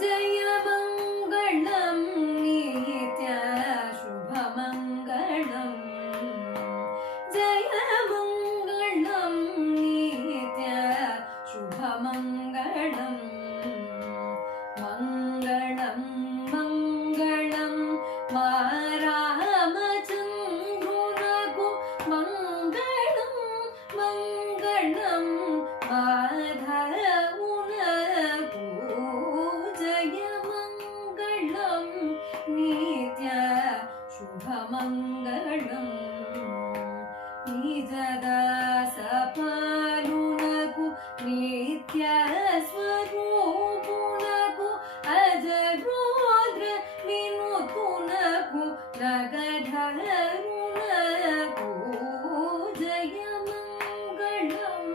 जय मङ्गलं नित्य शुभमङ्गलम् जय मङ्गलं नित्य शुभमङ्गलम् मङ्गलं मङ्गलं मा रामचन्द्रुनकु मङ्गलं मङ्गलं माधवुनकु जय मङ्गलं नित्य शुभमङ्गलम् निजदासपालुनकु नित्य स्वरूपुनकु अजरुद्र विनुतुनकु नगधरुनकु जय मङ्गलं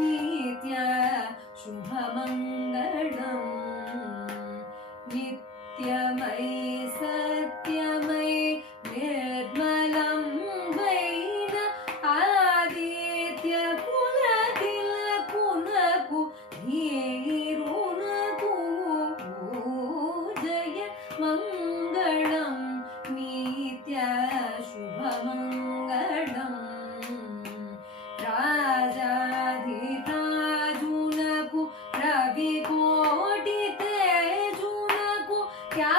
नित्य शुभमङ्गलम् नित्यमयि सत्यमयि निर्मलं वैन आदित्यकुलतिलकुनकु धीरुनकु जय मङ्गलं नित्य शुभमङ्गलम् राजाधिराजुनकु रविकोटितेजुनकु क्या